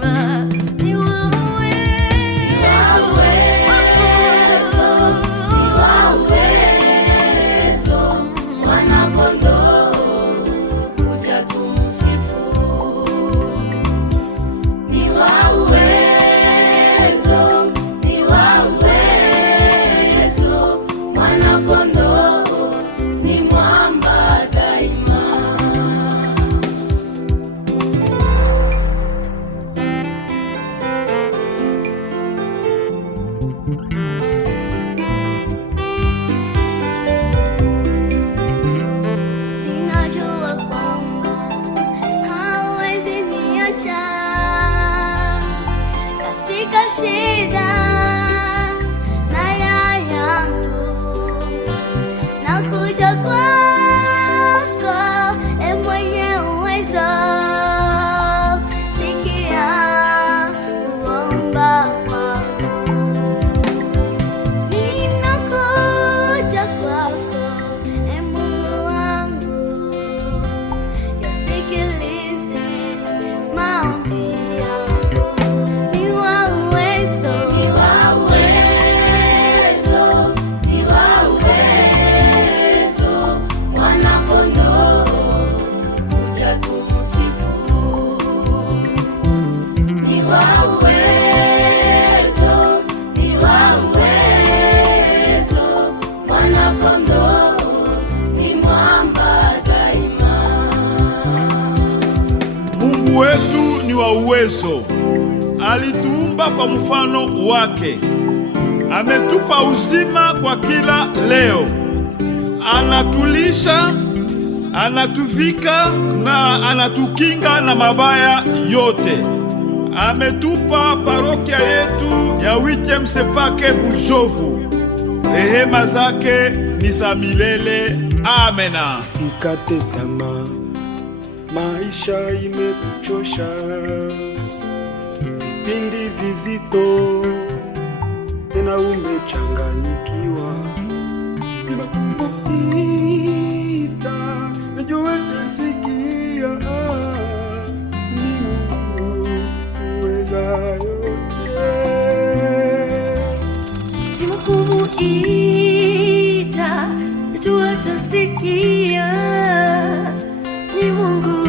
daima. Ni wa uwezo, Mwana-Kondoo, kuja tumsifu. Ni wa uwezo, Mwana-Kondoo, ni mwamba daima. Ninajua kwamba hawezi niacha katika shida na raha yangu. Nakuja kwako, mwenye uwezo, sikia kuomba kwangu. Ninakuja kwako, Mungu wangu, yasikilize maombi yangu. Ni wa uwezo, Mwana-Kondoo, kuja tumsifu. Ni wa uwezo, Mwana-Kondoo, ni mwamba daima. Mungu wetu ni wa uwezo. Alituumba kwa mfano wake. Ametupa uzima kwa kila leo. Anatulisha, anatuvika na anatukinga na mabaya yote. Ametupa parokia yetu ya 8e Sepake Bujovu. Rehema zake ni za milele. Amena. Usikate tamaa, maisha imekuchosha, vipindi vizito, tena umechanganyikiwa. Nimekupita, najua utasikia, ni Mungu uweza yote. Nimekuita, najua utasikia, ni Mungu